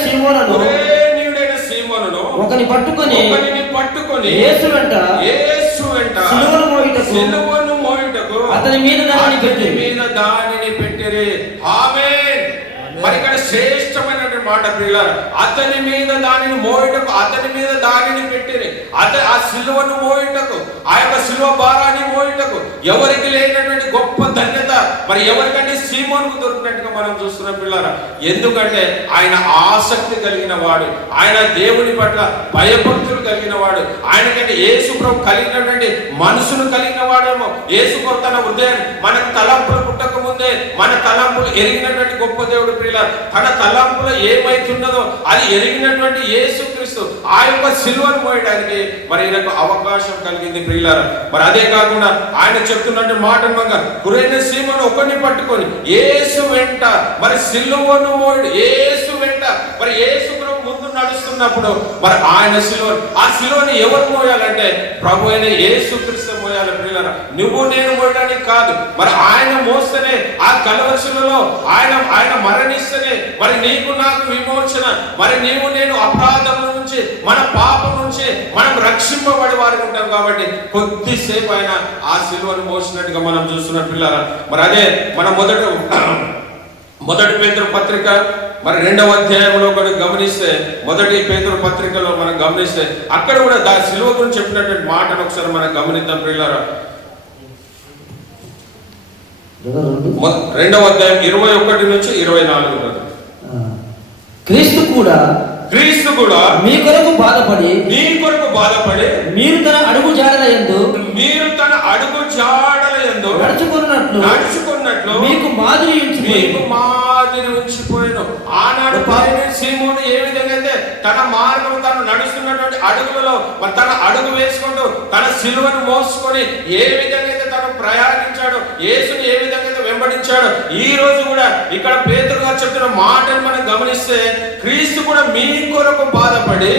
సీమోనును ఒకని పట్టుకొని యేసు వెంట సిలువను మోయుటకు అతని మీద దానిని పెట్టిరి. ఆమేన్. మరి ఇక్కడ శ్రేష్టమైనటువంటి మాట ప్రియులారా, అతని మీద దానిని మోయుటకు, అతని మీద దానిని పెట్టిరి. ఆ సిలువను మోయుటకు, ఆ యొక్క సిలువ భారాన్ని మోయుటకు ఎవరికి లేనటువంటి గొప్ప ధన్యత మరి ఎవరికంటే సీమోనుకు దొరికినట్టుగా మనం చూస్తున్నాం పిల్లారా. ఎందుకంటే ఆయన ఆసక్తి కలిగిన వాడు, ఆయన దేవుని పట్ల భయభక్తులు కలిగిన వాడు, ఆయనకంటే యేసు ప్రభు కలిగినటువంటి మనసును కలిగిన వాడేమో. యేసు ప్రభు తన హృదయాన్ని మన తలంపులు పుట్టక ముందే మన తలంపులు ఎరిగినటువంటి గొప్ప దేవుడు ప్రియులారా. తన తలంపులో ఏమైతున్నదో అది ఎరిగినటువంటి యేసుక్రీస్తు ఆ యొక్క సిలువను మోయడానికి మరి ఈయనకు అవకాశం కలిగింది ప్రియులారా. మరి అదే కాకుండా ఆయన చెప్తున్నట్టు మాట కురేన సీమోను ఒకరిని పట్టుకొని యేసు వెంట మరి సిలువను మోయడు. యేసు వెంట మరి యేసు ముందు నడుస్తున్నప్పుడు మరి ఆయన ఆ సిలువని ఎవరు మోయాలంటే ప్రభు అయిన యేసుక్రీస్తు మోయాలి ప్రియులారా. నువ్వు నేను మోయడానికి కాదు, మరి ఆయన మోస్తేనే ఆ కలువరి శిలువలో ఆయన మరణిస్తేనే మరి నీకు నాకు విమోచన, మరి నీవు నేను అపరాధం నుంచి మన పాపం నుంచి మనం రక్షింపబడి వారికి ఉంటాం. కాబట్టి కొద్దిసేపు ఆయన ఆ సిలువను మోసినట్టుగా మనం చూస్తున్న పిల్లరా. మరి అదే మన మొదటి పేతురు పత్రిక మరి 2వ అధ్యాయంలో కూడా గమనిస్తే, మొదటి పేతురు పత్రికలో మనం గమనిస్తే అక్కడ కూడా సిలువ గురించి చెప్పినటువంటి మాటను ఒకసారి మనం గమనిద్దాం ప్రియులారా. రెండవ అధ్యాయం 21 నుంచి 24 బ్రదర్. క్రీస్తు కూడా మీ కొరకు బాధపడి మీరు తన అడుగు జాడల యందు నడుచుకున్నట్లు మీకు మాదిరి ఉంచిపోయాను. ఆనాడు సీమోను ఏ విధంగా అయితే తన మార్గం తను నడుస్తున్నటువంటి అడుగులలో తన అడుగు వేసుకుంటూ తన సిలువను మోసుకొని ఏ విధంగా అయితే తను ప్రయాణించాడు, యేసుని ఏ విధంగా అయితే వెంబడించాడు, ఈ రోజు కూడా ఇక్కడ పేతురు గారు చెప్తున్న మాటను మనం గమనిస్తే క్రీస్తు కూడా మీ కొరకు బాధపడి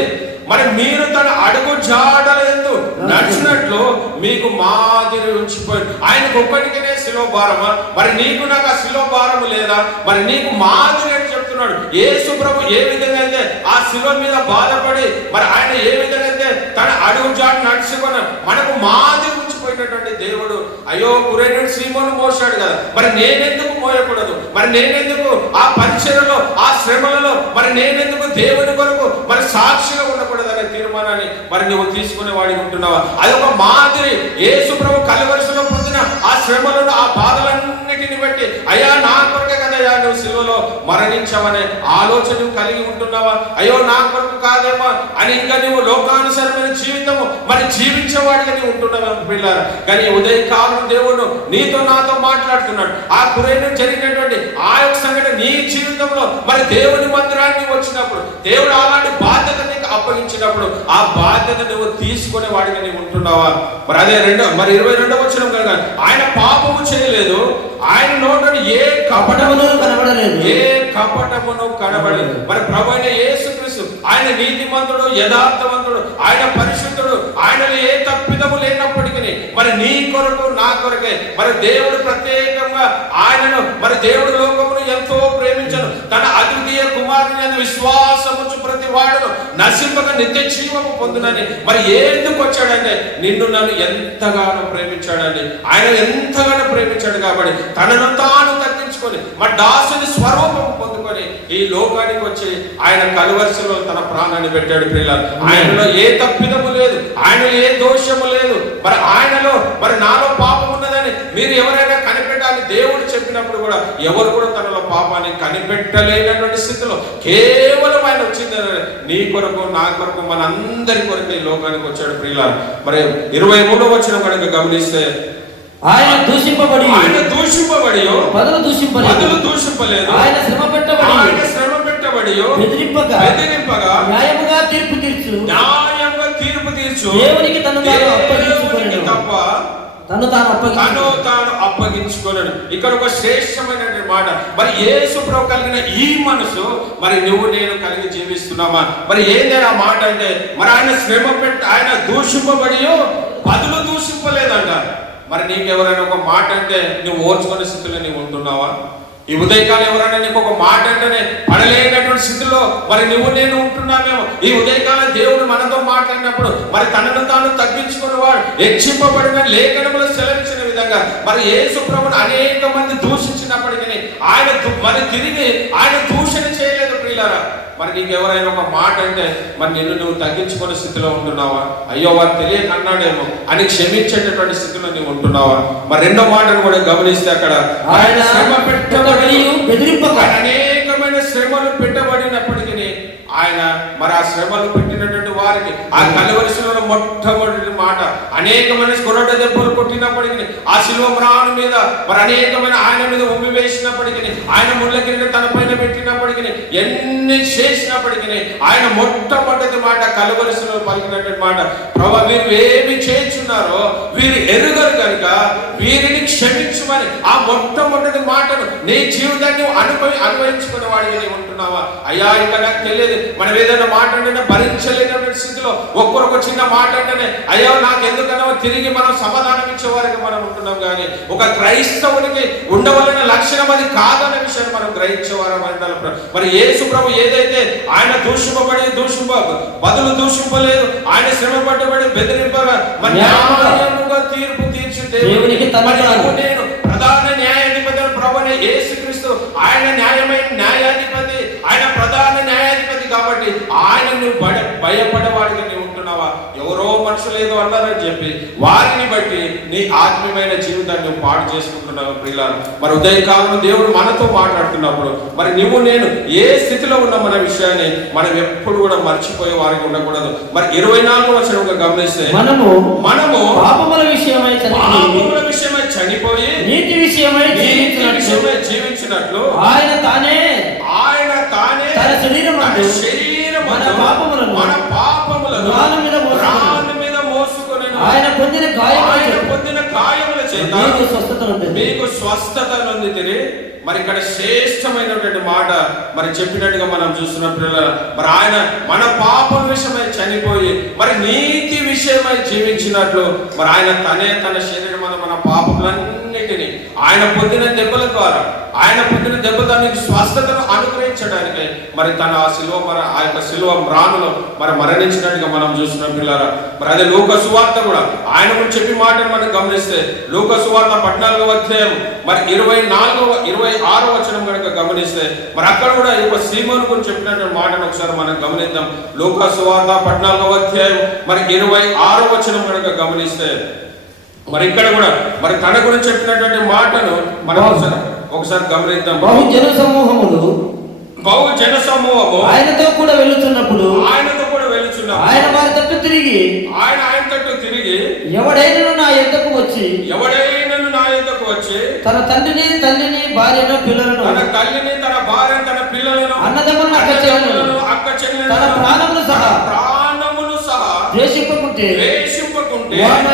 మరి మీరు తన అడుగు జాడల యందు నడిచినట్లు మీకు మాదిరి ఉంచిపోయాడు. ఆయనకు ఒక్కటికనే శిలువ భారమా? మరి నీకు నాకు ఆ శిలువ భారము లేదా? మరి నీకు మాదిరి అని చెప్తున్నాడు. యేసు ప్రభు ఏ విధంగా అయితే ఆ శిలువ మీద బాధపడి మరి ఆయన ఏ విధంగా అయితే తన అడుగు జాడ నడుచుకున్న మనకు మాదిరి ఉంచిపోయినటువంటి దేవుడు. అయ్యో కురేనుడు సీమోను మోసాడు కదా, మరి నేనెందుకు మోయకూడదు? మరి నేనెందుకు ఆ పరిచర్యలో ఆ శ్రమలలో మరి నేనెందుకు దేవుని కొరకు మరి సాక్షిగా ఉండకూడదనే తీర్మానాన్ని మరి నువ్వు తీసుకునే వాడికి ఉంటున్నావా? అదొక మాదిరి. యేసు ప్రభు కలువరిలో పొందిన ఆ శ్రమలను ఆ బాధలన్నిటిని బట్టి అయ్యా నా కొరకే కదయ్యా నువ్వు సిలువలో మరణించావనే ఆలోచన కలిగి ఉంటున్నావా? అయ్యో నా కొరకు కాదేమో అని ఇంకా నువ్వు లోకానుసారమైన జీవితము మరి జీవించేవాడిగా నువ్వు ఉంటున్నావా పిల్లారా? కానీ ఉదయకాలం దేవుడు నీతో నాతో మాట్లాడుతున్నాడు. ఆ కురేను జరిగినటువంటి ఆ యొక్క సంఘటన నీ జీవితంలో మరి దేవుని మందిరానికి వచ్చినప్పుడు దేవుడు అలాంటి బాధ్యత నీకు అప్పగించినప్పుడు ఆ బాధ్యత నువ్వు తీసుకునే వాడిగా నీవు ఉంటున్నావా? మరి అదే 22వ వచనం కనుక ఆయన పాపము చేయలేదు, ఆయన నోటను ఏ కపటమును కనబడలేదు. మరి ప్రభువైన యేసుక్రీస్తు ఆయన నీతిమంతుడు, యథార్థవంతుడు, ఆయన పరిశుద్ధుడు, ఆయనలో ఏ తప్పిదము లేనప్పటికీ మరి నీ కొరకు నా కొరకే మరి దేవుడు ప్రత్యేకంగా ఆయనను మరి దేవుడు లోకమును ఎంతో ప్రేమించను, తన అద్వితీయ కుమారుని యందు విశ్వాసముంచు ప్రతి వాడును నశింపక నిత్య జీవము పొందునని మరి ఎందుకు వచ్చాడంటే నిన్ను నన్ను ఎంతగానో ప్రేమించాడండి. ఆయన ఎంతగానో ప్రేమించాడు కాబట్టి తనను తాను తగ్గించుకొని మరి దాసుని స్వరూపం పొందుకొని ఈ లోకానికి వచ్చి ఆయన కలువరిలో తన ప్రాణాన్ని పెట్టాడు. ప్రియులారా, ఆయనలో ఏ తప్పిదము లేదు, ఆయనలో ఏ దోషము లేదు. మరి ఆయనలో మరి నాలో పాపం ఉన్నదని మీరు ఎవరైనా కనిపెట్టాలని దేవుడు చెప్పినప్పుడు కూడా ఎవరు కూడా తనలో పాపాన్ని కనిపెట్టలేనటువంటి స్థితిలో కేవలం ఆయన వచ్చింది నీ కొరకు నా కొరకు మన అందరి కొరకు ఈ లోకానికి వచ్చాడు. ప్రియులారా, మరి 23వ వచనం కనుక గమనిస్తే ఆయన దూషింపబడి బదులు దూషింపలేదు, ఆయన శ్రమ పెట్టబడి బెదిరింపగా న్యాయముగా తీర్పు తీర్చు దేవునికి తను తాను అప్పగించుకోలేడు. ఇక్కడ ఒక శ్రేష్టమైనటువంటి మాట. మరి యేసు ప్రభు కలిగిన ఈ మనసు మరి నువ్వు నేను కలిగి జీవిస్తున్నామా? మరి ఏంటంటే ఆ మాట అంటే మరి ఆయన శ్రమ పెట్టి ఆయన దూషింపబడి బదులు దూషింపలేదంట. మరి నీకు ఎవరైనా ఒక మాట అంటే నువ్వు ఓర్చుకునే స్థితిలో నీవు ఉంటున్నావా? ఈ ఉదయకాలం ఎవరైనా నీకు ఒక మాట అంటేనే పడలేనటువంటి స్థితిలో మరి నువ్వు నేను ఉంటున్నామేమో. ఈ ఉదయకాలం దేవుడు మనతో మాట్లాడినప్పుడు మరి తనను తాను తగ్గించుకునేవాడు హెచ్చింపబడిన లేఖనములు సెలవించిన విధంగా మరి యేసు ప్రభువును అనేక మంది దూషించినప్పటికీ ఆయన మరి తిరిగి ఆయన దూషణ చేయలేదు. ప్రియులారా, మరి నీకు ఎవరైనా ఒక మాట అంటే మరి నిన్ను నువ్వు తగ్గించుకునే స్థితిలో ఉంటున్నావా? అయ్యో వారు తెలియక అన్నాడేమో అని క్షమించేటటువంటి స్థితిలో నువ్వు ఉంటున్నావా? మరి రెండో మాటను కూడా గమనిస్తే అక్కడ ఆయన శ్రమ పెట్టబడి అనేకమైన శ్రమలు పెట్టబడినప్పటికీ ఆయన మరి ఆ శ్రమలు పెట్టినటువంటి వారికి ఆ కలువరిశిలో మొట్టమొదటి మాట అనేకమైన కొరట దెబ్బలు కొట్టినప్పటికీ ఆ శిలువ మ్రాను మీద మరి అనేకమైన ఆయన మీద ఉమ్మి వేసినప్పటికీ ఆయన ముళ్ళ కింద తన పైన పెట్టినప్పటికీ ఎన్ని చేసినప్పటికీ ఆయన మొట్టమొదటి మాట కలువరిశిలో పలికినటువంటి మాట, ప్రభు వీరు ఏమి చేస్తున్నారో వీరు ఎరుగరు కనుక వీరిని క్షమించమని ఆ మొట్టమొదటి మాటను నీ జీవితాన్ని అనుభవించుకునే వాడికి ఉంటున్నావా? అయ్యా ఇంకా నాకు తెలియదు, మనం ఏదైనా మాట అంటే భరించలేనటువంటి స్థితిలో ఒక్కొక్క చిన్న మాట అంటేనే అయ్యో నాకు ఎందుకన్నా తిరిగి మనం సమాధానం ఇచ్చేవారికి మనం ఉంటున్నాం. కానీ ఒక క్రైస్తవునికి ఉండవలసిన లక్షణం అది కాదనే విషయాన్ని మనం గ్రహించేవారం అంటారు. మరి యేసు ప్రభు ఏదైతే ఆయన బదులు దూషింపలేదు, ఆయన శ్రమ పట్టబడి బెదిరింపగా మరి న్యాయముగా తీర్పు తీర్చి దేవునికి నేను ప్రధాన న్యాయాధిపతి ప్రభువైన యేసుక్రీస్తు ఆయన న్యాయమైన న్యాయాధిపతి, ఆయన ప్రధాన న్యాయాధిపతి కాబట్టి ఆయన నువ్వు భయపడేవాడిగా నీవు ఉంటున్నావా? ఎవరో మన మనుషులు ఏదో అన్నారని చెప్పి వారిని బట్టి నీ ఆత్మీయమైన జీవితాన్ని నువ్వు పాడు చేసుకుంటున్నావు ప్రియులారా. మరి ఉదయకాలంలో దేవుడు మనతో మాట్లాడుతున్నప్పుడు మరి నువ్వు నేను ఏ స్థితిలో ఉన్న మన విషయాన్ని మనం ఎప్పుడు కూడా మర్చిపోయే వారికి ఉండకూడదు. మరి 24వ వచనంగా గమనిస్తే మనము పాపముల విషయమై చనిపోయి నీతి విషయమై జీవించినట్లు ఆయన తానే తన శరీరం మన పాపములను రాళ్ళ మీద మోసుకొని ఆయన పొందిన గాయముల చేత మీకు స్వస్థత నొందితిరి. మరి ఇక్కడ శ్రేష్టమైనటువంటి మాట మరి చెప్పినట్టుగా మనం చూస్తున్న పిల్లల మరి ఆయన మన పాపం విషయమై చనిపోయి మరి నీతి విషయమై జీవించినట్లు మరి ఆయన తన శరీరం మన పాపములన్నిటినీ ఆయన పొందిన దెబ్బల ద్వారా ఆయన పొందిన దెబ్బ దానికి స్వస్థతను అనుగ్రహించడానికి మరి తన ఆ యొక్క శిలువ మ్రానులో మరి మరణించినట్టుగా మనం చూస్తున్న పిల్లల మరి అదే లూకా సువార్త కూడా ఆయన గురించి చెప్పి మాటను మనం గమనిస్తే లూకా సువార్త 14వ అధ్యాయం మరి 26వ వచనం కనుక గమనిస్తే మరి అక్కడ కూడా ఈ యొక్క సీమోను గురించి చెప్పినటువంటి మాటను ఒకసారి మనం గమనిద్దాం. లూకా సువార్త 14వ అధ్యాయం మరి 26వ వచనం కనుక గమనిస్తే మరి ఇక్కడ కూడా మరి తన గురించి చెప్పినటువంటి మాటను మనం ఒకసారి గమనిద్దాం. బహు జన సమూహము ఆయనతో కూడా వెళుతున్నప్పుడు ఆయన వారి తట్టు తిరిగి ఆయన తట్టు తిరిగి ఎవడైనను నా యొద్దకు వచ్చి తన తండ్రిని తల్లిని భార్యను పిల్లలను తన భార్యను తన పిల్లలను అన్నదమ్ములను అక్క చెల్లెలను తన ప్రాణములు సహా ద్వేషింపకుంటే వాడు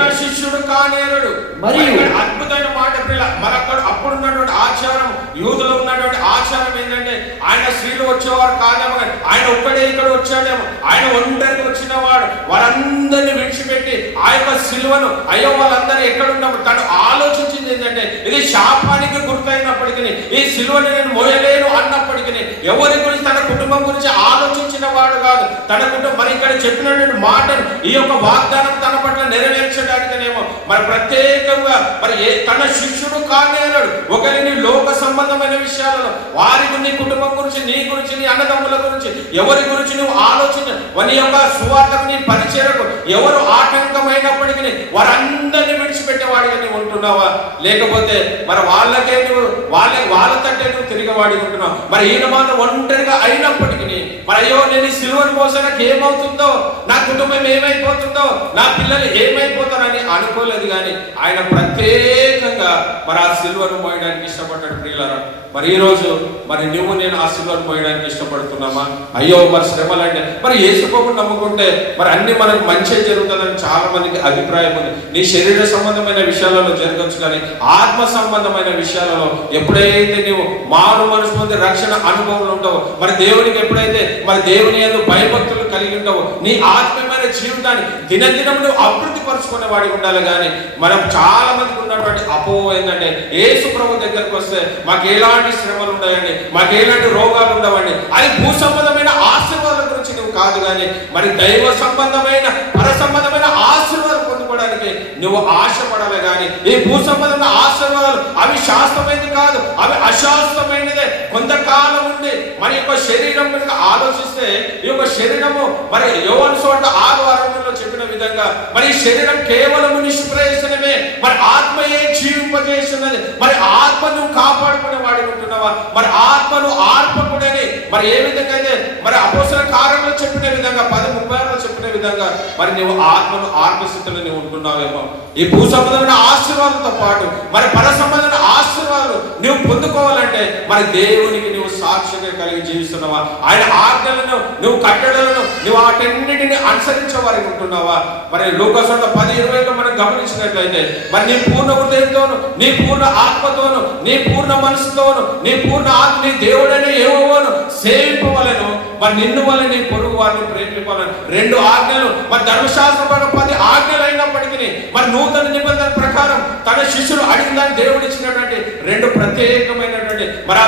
నా శిష్యుడు కానేరడు. మరియు అద్భుతమైన మాట పిల్ల మరి అప్పుడు ఉన్నటువంటి ఆచారం యూదులో ఉన్నటువంటి ఆచారం ఏంటంటే ఆయన స్త్రీలు వచ్చేవారు కాదేమో, ఆయన ఒక్కడే ఇక్కడ వచ్చాడేమో, ఆయన ఒంటరికి వచ్చిన వాడు వారందరినీ విడిచిపెట్టి ఆ యొక్క సిలువను అయ్యో వాళ్ళందరూ ఎక్కడ ఉన్నప్పుడు తను ఆలోచించింది ఏంటంటే ఇది శాపానికి గుర్తయినప్పటికీ ఈ సిలువని నేను మోయలేను అన్నప్పటికీ ఎవరి గురించి తన కుటుంబం గురించి ఆలోచించిన వాడు కాదు. తన కుటుంబం మరి ఇక్కడ చెప్పినటువంటి మాటను ఈ యొక్క వాగ్దానం తన పట్ల నెరవేర్చడానికినేమో మరి ప్రత్యేకంగా మరి తన శిష్యుడు కానేరడు. ఒకరిని లోక సంబంధమైన విషయాలలో వారి నీ కుటుంబం గురించి నీ గురించి నీ అన్నదమ్ముల గురించి ఎవరి గురించి నువ్వు ఆలోచన నీ యొక్క సువార్తకు నీ పరిచయకు ఎవరు ఆటంకమైనప్పటికీ వారందరినీ విడిచిపెట్టేవాడిగా నువ్వు ఉంటున్నావా, లేకపోతే మరి వాళ్ళకే నువ్వు వాళ్ళ తట్టే నువ్వు తిరిగేవాడిగా ఉంటున్నావు. మరి ఈయన మాత్రం ఒంటరిగా అయినప్పటికీ మరి అయ్యో నేను ఈ సిలువను మోసానికి ఏమవుతుందో, నా కుటుంబం ఏమైపోతుందో, నా పిల్లలు ఏమైపోతారని అనుకోలేదు. కానీ ఆయన ప్రత్యేకంగా మరి ఆ సిలువను మోయడానికి ఇష్టపడ్డాడు. ప్రియులారా మరి ఈ రోజు మరి నువ్వు నేను ఆ సిలువను మోయడానికి ఇష్టపడుతున్నామా? అయ్యో మరి శ్రమలు అంటే మరి యేసు ప్రభువుని నమ్ముకుంటే మరి అన్ని మనకు మంచి జరుగుతుందని చాలా మందికి అభిప్రాయం ఉంది. నీ శరీర సంబంధమైన విషయాలలో జరగచ్చు, కానీ ఆత్మ సంబంధమైన విషయాలలో ఎప్పుడైతే నువ్వు మారు మనసు పొంది రక్షణ అనుభవంలో ఉంటావో, మరి దేవునికి ఎప్పుడైతే మరి దేవుని యందు భయభక్తులు కలిగి ఉంటావో, నీ ఆత్మీయమైన జీవితాన్ని దినదినం నువ్వు అభివృద్ధి పరుచుకునే వాడికి ఉండాలి. కానీ మనం చాలా మందికి ఉన్నటువంటి అపోహ ఏంటంటే యేసు ప్రభు దగ్గరకు వస్తే మాకు ఎలాంటి శ్రమలు ఉంటాయండి, మాకు ఎలాంటి రోగాలు ఉండవండి. అది భూ సంబంధమైన ఆశీర్వాదాల గురించి నువ్వు కాదు, కానీ మరి దైవ సంబంధమైన పర సంబంధమైన ఆశీర్వాదాలు పొందుకోవడానికి నువ్వు ఆశపడాలి. కానీ ఈ భూ సంబంధమైన ఆశీర్వాదాలు అవి శాస్త్రమైనది కాదు, అవి అశాస్త్రమైనదే. కొంతకాలం ఉండి మన యొక్క శరీరం కనుక ఆలోచిస్తే ఈ యొక్క శరీరము మరి యోహాను సువార్త 6:6 చెప్పిన విధంగా మరి ఈ శరీరం కేవలము నిష్ప్రయోజనమే, మరి ఆత్మయే జీవింపజేస్తున్నది. మరి ఆత్మను కాపాడుకునే వాడి ఉంటున్నావా? మరి ఆత్మను ఆర్పకుడని మరి ఏ విధంగా అయితే మరి అపోస్తల కార్యములు చెప్పిన విధంగా 10:36 చెప్పిన విధంగా మరి నువ్వు ఆత్మను ఆర్పస్థితిలో నువ్వు ఉంటున్నావేమో. ఈ భూ సంబంధమైన ఆశీర్వాదంతో పాటు మరి పర సంబంధమైన ఆశీర్వాదాలు నువ్వు పొందుకోవాలంటే మరి దేవునికి నువ్వు సాక్షిగా కలిగి జీవిస్తున్నావా? ఆయన ఆజ్ఞలను నువ్వు కట్టడలను నువ్వు వాటన్నిటిని అనుసరించే వారికి ఉంటున్నావా? మరి లూకా సువార్త 10:20 మనం గమనించినట్లయితే మరి నీ పూర్ణ హృదయంతోను, నీ పూర్ణ ఆత్మతోను, నీ పూర్ణ మనసుతోను, నీ పూర్ణ ఆత్మ నీ దేవుడైన యెహోవాను సేవింపవలెను, మరి నిన్ను వల్ల నీ పొరుగు వారిని ప్రేమింపాలని 2 ఆజ్ఞలు. మరి ధర్మశాస్త్ర ప్రకారం 10 ఆజ్ఞలు అయినప్పటికీ మరి నూతన నిబంధన ప్రకారం తన శిష్యులు అడిగిన దాన్ని దేవుడు ఇచ్చినటువంటి 2 ప్రత్యేకమైనటువంటి మరి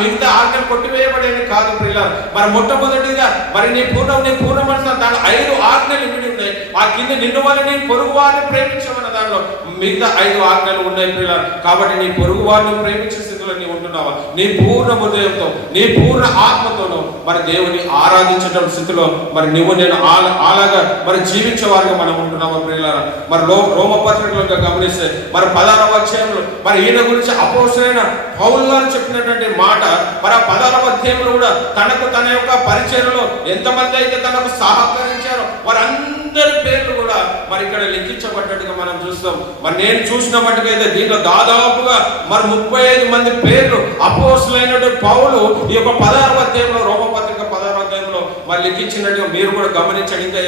మిగతా ఆజ్ఞలు కొట్టివేయబడేవి కాదు ప్రియులారా. మరి మొట్టమొదటిగా మరి నీ పూర్ణ మనసు దాని 5 ఆజ్ఞలు ఇమిడి ఉన్నాయి. ఆ కింద నిన్ను వల్ల నీ పొరుగు వారిని ప్రేమించమన్న దానిలో మిగతా 5 ఆజ్ఞలు ఉన్నాయి ప్రియులారా. కాబట్టి నీ పొరుగు వారిని ప్రేమించే స్థితిలో నీ ఉంటున్నావా? నీ పూర్ణ హృదయంతో, నీ పూర్ణ ఆత్మతోనూ మరి దేవుని ఆరాధించడం స్థితిలో మరి నువ్వు నేను అలాగా మరి జీవించే వారిగా మనం ఉంటున్నాము ప్రియులారా. మరి రోమపత్రికలుగా గమనిస్తే మరి 16వ అధ్యాయంలో మరి ఈయన గురించి అపోస్తలుడైన పౌలు గారు చెప్పినటువంటి మాట మరి ఆ 16వ అధ్యాయంలో కూడా తన యొక్క పరిచర్యలో ఎంతమంది అయితే తనకు సహకరించారో వారందరి పేర్లు కూడా మరి ఇక్కడ లిఖించబడ్డట్టుగా మనం చూస్తాం. మరి నేను చూసిన మట్టుకైతే దీంట్లో దాదాపుగా మరి 35 మంది పేర్లు అపోస్తలుడైనటువంటి పౌలు ఈ యొక్క 16వ అధ్యాయంలో రోమపత్రిక 16వ అధ్యాయంలో మరి లిఖించినట్టుగా మీరు కూడా గమనించండి. ఇంకా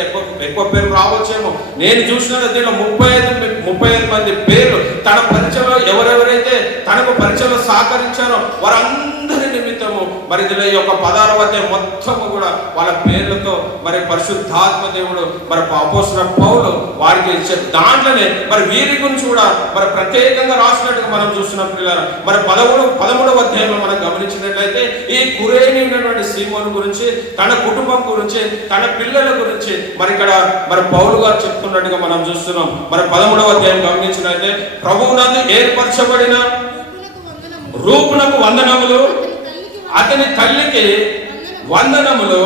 ఎక్కువ పేర్లు రావచ్చేమో. నేను చూసిన దీంట్లో 35 మంది పేర్లు తన పరిచయంలో ఎవరెవరైతే తనకు పరిచయంలో సహకరించారో వారందరి నిమిత్తము మరి ఇందులో ఈ యొక్క 16వ అధ్యాయం మొత్తము కూడా వాళ్ళ పేర్లతో మరి పరిశుద్ధాత్మ దేవుడు మరి అపోస్తలుడైన పౌలు వారికి దాంట్లోనే మరి వీరి గురించి కూడా మరి ప్రత్యేకంగా రాసినట్టుగా మనం చూస్తున్నాం పిల్లలు. మరి 13వ అధ్యాయంలో మనం గమనించినట్లయితే ఈ కురేనీయుడైనటువంటి సీమోను గురించి తన కుటుంబం గురించి తన పిల్లల గురించి మరి ఇక్కడ మరి పౌలు గారు చెప్తున్నట్టుగా మనం చూస్తున్నాం. మరి 13వ అధ్యాయం గమనించినట్లయితే ప్రభువునందు ఏర్పరచబడిన రూపునకు వందనములు, అతని తల్లికి వందనములు,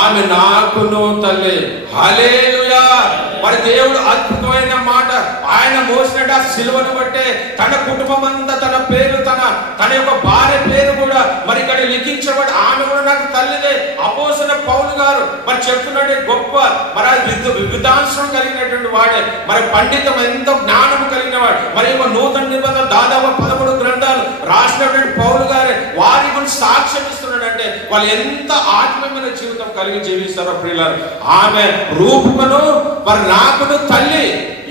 ఆమె నాకును తల్లి. హల్లెలూయా. మరి దేవుడు అద్భుతమైన మాట ఆయన మోసినట్టు ఆ సిలువను బట్టే తన కుటుంబం అంతా తన పేరు తన యొక్క భార్య పేరు కూడా మరి ఇక్కడ లిఖించబడి ఆమె కూడా నాకు తల్లిదే. అపోస్తలుడైన పౌలు గారు మరి చెప్తున్నట్టు గొప్ప మరి విద్వాంసం కలిగినటువంటి వాడే మరి పండితం ఎంతో జ్ఞానం కలిగిన వాడు. మరి నూతన నిబంధన దాదాపు 13 గ్రంథాలు రాసినటువంటి పౌలు గారే వారి గురించి సాక్ష్యం ఇస్తున్నాడంటే వాళ్ళు ఎంత ఆత్మీయమైన జీవితం కలిగి జీవిస్తారో ప్రియులారు. ఆమె రూపమును మరి నాకును తల్లి.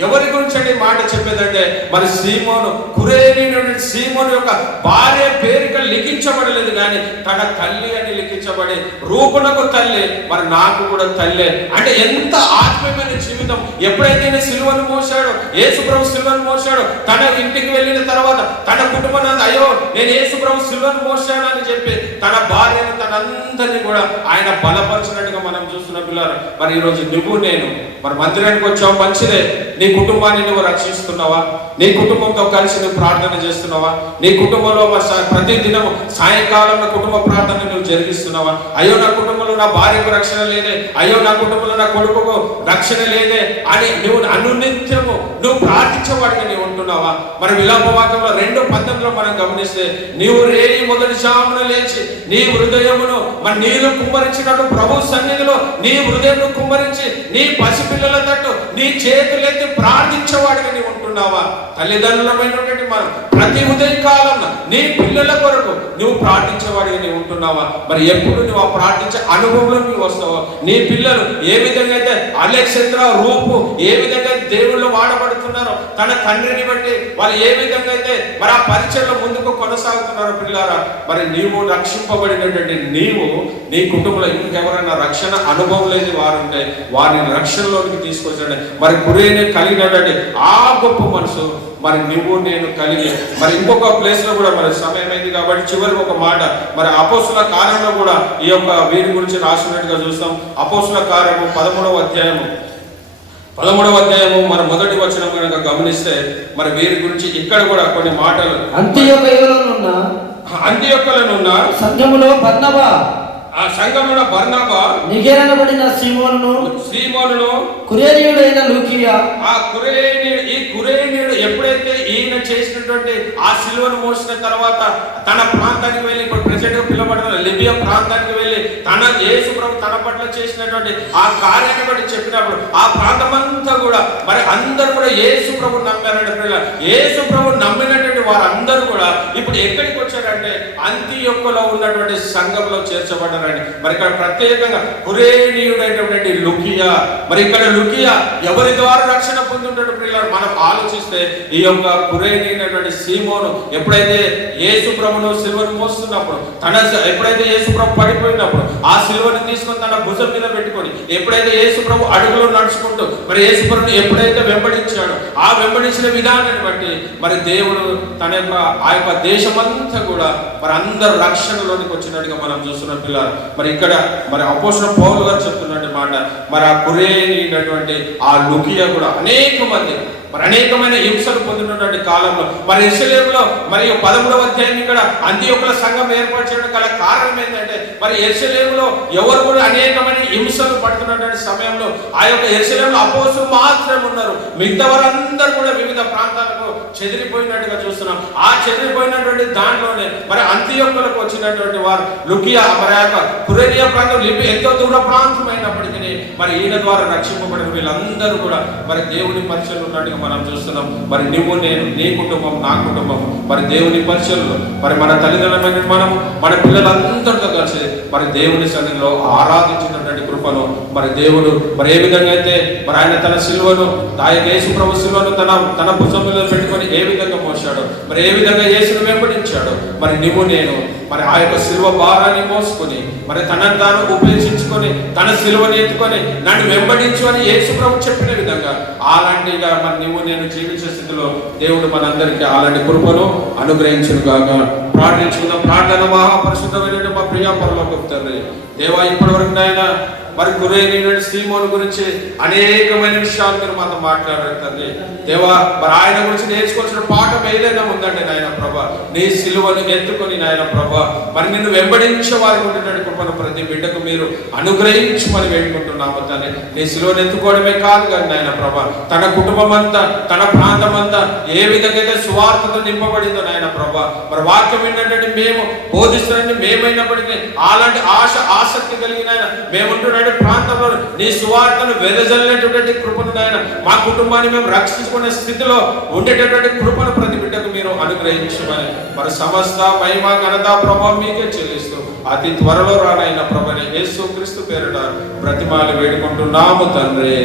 ఎవరి గురించి అండి మాట చెప్పేదంటే మరి సీమోను కురేనీయుడైన సీమోను యొక్క భార్య పేరుగా లిఖించబడలేదు కానీ తన తల్లి అని లిఖించబడి రూపునకు తల్లి మరి నాకు కూడా తల్లి. అంటే ఎంత ఆత్మీయమైన జీవితం. ఎప్పుడైతే నేను సిలువను మోసాడో యేసుప్రభు సిలువను మోసాడో తన ఇంటికి వెళ్ళిన తర్వాత తన కుటుంబాన్ని అయ్యో నేను యేసుప్రభు సిలువను మోసాను అని చెప్పి తన భార్యను తనందరినీ కూడా ఆయన బలపరిచినట్టుగా మనం చూస్తున్న పిల్లలు. మరి ఈరోజు నువ్వు నేను మరి మందిరానికి వచ్చావు మంచిదే. నీ కుటుంబాన్ని నువ్వు రక్షిస్తున్నావా? నీ కుటుంబంతో కలిసి నువ్వు ప్రార్థన చేస్తున్నావా? నీ కుటుంబంలో ప్రతి దినం సాయంకాలం కుటుంబ ప్రార్థన నువ్వు జరిగిస్తున్నావా? అయ్యో నా కుటుంబంలో నా భార్యకు రక్షణ లేదే, అయ్యో నా కుటుంబంలో నా కొడుకుకు రక్షణ లేదే అని నువ్వు అనునిత్యము నువ్వు ప్రార్థించేవాడిగా నీవు ఉంటున్నావా? మరి విలాపవాక్యంలో 2:19 మనం గమనిస్తే నీవు రేయి మొదటి జామున లేచి నీ హృదయమును మరి నీరు కుమ్మరించినట్టు ప్రభు సన్నిధిలో నీ హృదయమును కుమ్మరించి నీ పసిపిల్లల తట్టు నీ చేతులెత్తి ప్రార్థించేవాడిగా నీవు ఉంటున్నావా? తల్లిదండ్రులమైనటువంటి మనం ప్రతి ఉదయం కాలం నీ పిల్లల కొరకు నువ్వు ప్రార్థించేవాడిగా నీవు ఉంటున్నావా? మరి ఎప్పుడు నువ్వు ఆ ప్రార్థించే అనుభవంలో నువ్వు వస్తావో నీ పిల్లలు ఏ విధంగా అయితే అలెక్సాంద్ర రూపు ఏ విధంగా దేవుళ్ళు వాడబడుతున్నారో తన తండ్రిని బట్టి వాళ్ళు ఏ విధంగా అయితే మరి ఆ పరిచయంలో ముందుకు కొనసాగుతున్నారో పిల్లారా మరి నీవు రక్షింపబడినటువంటి నీవు నీ కుటుంబంలో ఇంకెవరైనా రక్షణ అనుభవం లేని వారు ఉంటే వారిని రక్షణలోనికి తీసుకొచ్చండి. మరి కురేనే కలిగినటువంటి ఆ గొప్ప మనసు మరి నువ్వు నేను కలిగి మరి ఇంకొక ప్లేస్ లో కూడా మరి సమయం అయింది కాబట్టి చివరికి ఒక మాట మరి అపోస్తుల కార్యంలో కూడా ఈ యొక్క వీరి గురించి రాసినట్టుగా చూస్తాం. అపోస్తుల కార్యము 13వ అధ్యాయము మరి మొదటి వచనం కనుక గమనిస్తే మరి వీరి గురించి ఇక్కడ కూడా కొన్ని మాటలు అంతియొక్కలోనున్న సంఘములో బర్నబా ఆ సంఘములో బర్నబా నిగేరనబడిన సీమోనును కురేనీయుడైన లూకియా ఆ కురేనీయుడు ఎప్పుడైతే ఈయన చేసినటువంటి ఆ సిలువను మోసిన తర్వాత తన ప్రాంతానికి వెళ్ళి ఇప్పుడు ప్రెసిడెంట్ గా పిలువబడిన లిబియా ప్రాంతానికి వెళ్ళి తన యేసు ప్రభు తన పట్ల చేసినటువంటి ఆ కార్యాన్ని బట్టి చెప్పినప్పుడు ఆ ప్రాంతమంతా కూడా మరి అందరూ కూడా యేసు ప్రభు నమ్మారంటే పిల్లలు యేసు ప్రభు నమ్మినటువంటి వారందరూ కూడా ఇప్పుడు ఎక్కడికి వచ్చారంటే అంతియొక్కలో ఉన్నటువంటి సంఘంలో చేర్చబడ్డారు. మరి ఇక్కడ ప్రత్యేకంగా కురేనీయుడైనటువంటి లుకియా మరి ఇక్కడ లుకియా ఎవరి ద్వారా రక్షణ పొందుంటాడు పిల్లలు మనం ఆలోచిస్తే ఈ యొక్క కురేనీయుడైనటువంటి సీమోను ఎప్పుడైతే యేసు ప్రభును సిలువను మోస్తున్నప్పుడు ఎప్పుడైతే యేసు ప్రభు పడిపోయినప్పుడు ఆ సిలువను తీసుకొని తన భుజం మీద పెట్టుకొని ఎప్పుడైతే యేసు ప్రభు అడుగులో నడుచుకుంటూ మరి యేసు ప్రభుని ఎప్పుడైతే వెంబడించాడో ఆ వెంబడించిన విధానాన్ని బట్టి మరి దేవుడు తన యొక్క ఆ యొక్క దేశమంతా కూడా మరి అందరు రక్షణలోనికి వచ్చినట్టుగా మనం చూస్తున్న పిల్లలు. మరి ఇక్కడ మరి అపోస్తలుడైన పౌలు గారు చెప్తున్నటువంటి మాట మరి ఆ కురేనీయుడైనటువంటి ఆ లుకియా కూడా అనేకమైన హింసలు పొందినటువంటి కాలంలో మరి యెరూషలేములో మరి 13వ అధ్యాయం ఇక్కడ అంతియొక్కల సంఘం ఏర్పాటు చేయడం గల కారణం ఏంటంటే మరి యెరూషలేములో ఎవరు కూడా అనేకమైన హింసలు పడుతున్నటువంటి సమయంలో ఆ యొక్క యెరూషలేములో అపోస్తులు మాత్రమే ఉన్నారు. మిగతా వారందరూ కూడా వివిధ ప్రాంతాలకు చెదిరిపోయినట్టుగా చూస్తున్నాం. ఆ చెదిరిపోయినటువంటి దాంట్లోనే మరి అంతియొక్కలకు వచ్చినటువంటి వారు లుకియా మరి యొక్క కురేనియా ప్రాంతం లిపి ఎంతో దూర ప్రాంతం అయినప్పటికీ మరి ఈయన ద్వారా రక్షింపబడిన వీళ్ళందరూ కూడా మరి దేవుని పరిచయలు ఉన్నట్టుగా మనం చూస్తున్నాం. మరి నువ్వు నేను, నీ కుటుంబం, నా కుటుంబం మరి దేవుని పరిచయలు మరి మన తల్లిదండ్రులమైన మనం మన పిల్లలందరితో కలిసి మరి దేవుని సన్నిధిలో ఆరాధించినటువంటి కృపను మరి దేవుడు మరి ఏ విధంగా అయితే మరి ఆయన తన సిలువను ఆయన యేసు ప్రభు సిలువను తన భుజంలో పెట్టుకొని ఏ విధంగా మోసాడో మరి ఏ విధంగా యేసును వెంబడించాడో మరి నువ్వు నేను మరి ఆ యొక్క సిలువ భారాన్ని మోసుకొని మరి తనను తాను ఉపేక్షించుకొని తన సిలువని ఎత్తుకొని నన్ను వెంబడించు అని యేసు ప్రభు చెప్పిన విధంగా అలాంటిగా మరి నువ్వు నేను జీవించే స్థితిలో దేవుడు మనందరికీ అలాంటి కృపను అనుగ్రహించును గాక. ప్రార్థించుకున్న ప్రార్థన మహాపరిశుద్ధమైన మా ప్రియ పరలోకపు తండ్రి దేవా, ఇప్పటి వరకు నాయన మరి కురేనీయుడు సీమోను గురించి అనేకమైన విషయాలు మీరు మాతో మాట్లాడారు తండ్రి దేవా. మరి ఆయన గురించి నేర్చుకోవాల్సిన పాఠం ఏదైనా ఉందండి నాయన ప్రభా. నీ సిలువను ఎత్తుకొని నాయన ప్రభా మరి నిన్ను వెంబడించే వారికి ఉన్నటువంటి కృపను ప్రతి బిడ్డకు మీరు అనుగ్రహించమని వేడుకుంటున్నాము తండ్రి. నీ సిలువను ఎత్తుకోవడమే కాదు కానీ నాయన ప్రభా తన కుటుంబం అంతా తన ప్రాంతం అంతా ఏ విధంగా అయితే సువార్తతో నింపబడిందో నాయన ప్రభా మరి వాక్యం ఏంటంటే మేము బోధిస్తున్నది మేమైనప్పటికీ అలాంటి ఆసక్తి కలిగిన మేముంటున్న ప్రాంతంలో నీ సువార్తను వెదజల్లేటటువంటి కృపను నాయన మా కుటుంబాన్ని మేము రక్షించుకునే స్థితిలో ఉండేటటువంటి కృపను ప్రతి బిడ్డకు మీరు అనుగ్రహించమని మరి సమస్త మహిమ ఘనత ప్రభావం మీకే చెల్లిస్తూ అతి త్వరలో రానైన ప్రభుని యేసుక్రీస్తు పేరిట బ్రతిమాలి వేడుకుంటున్నాము తండ్రి.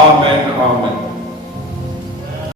ఆమేన్ ఆమేన్.